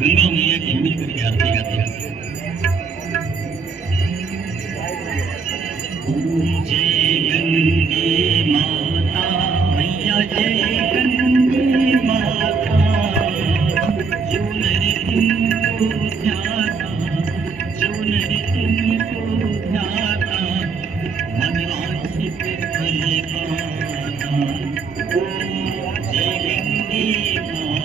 गंगा मैया की मिल करके आरती गाते हैं। जय गंगे माता मैया, जय गंगे माता, जो नर तुमको ध्याता, जो नर तुमको ध्याता, मन वांछित फल पाता। जय गंगे माता।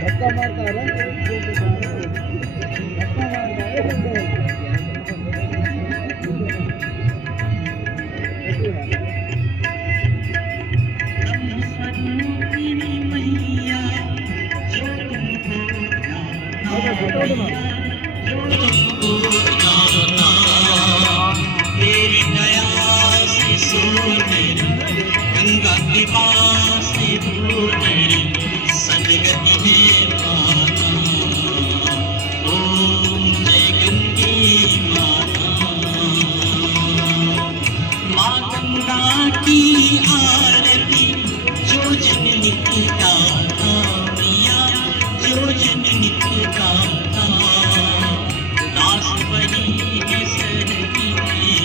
धक्का मारता है धक्का मारता तेरी दया से सोर मेरी गंगा के पास से दूर मेरी सदगति में पाना। ओम जय गंगे माता। माँ गंगा की आरती जो जननी की गाता, मिया जो जननी की गाता। दास वही है सरजी में,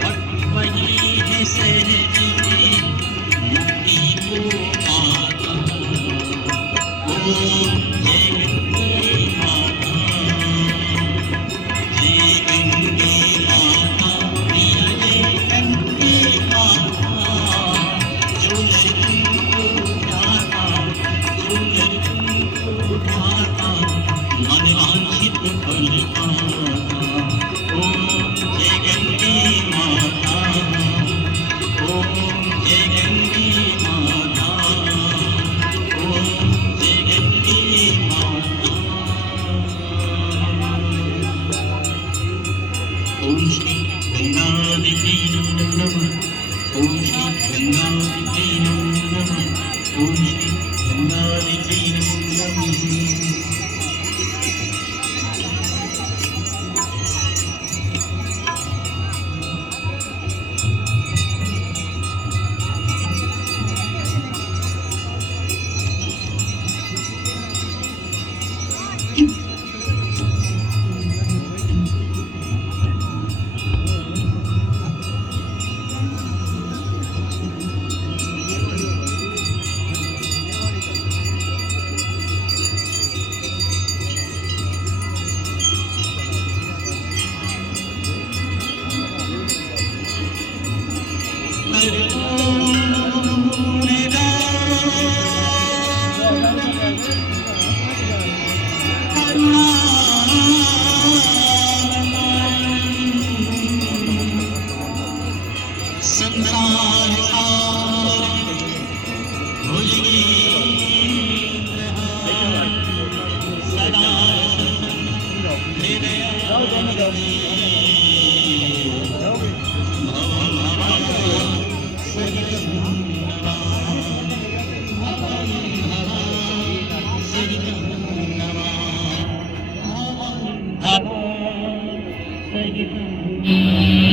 भक्त वही है सरजी में, मुक्ति को पाता। ओम जय गंगे माता। जय गंगे माता, प्रिय जय गंगे माता। जो नर तुमको ध्याता, जो नर तुमको ध्याता, मन वांछित फल पाता। ओम जय गंगे माता। ओम जय गंगे माता। ओम जय गंगे माता। ओम श्री गंगादेवी नमः। ओम श्री गंगादेवी नमः। ओम श्री गंगादेवी नमः। संसार भूल गई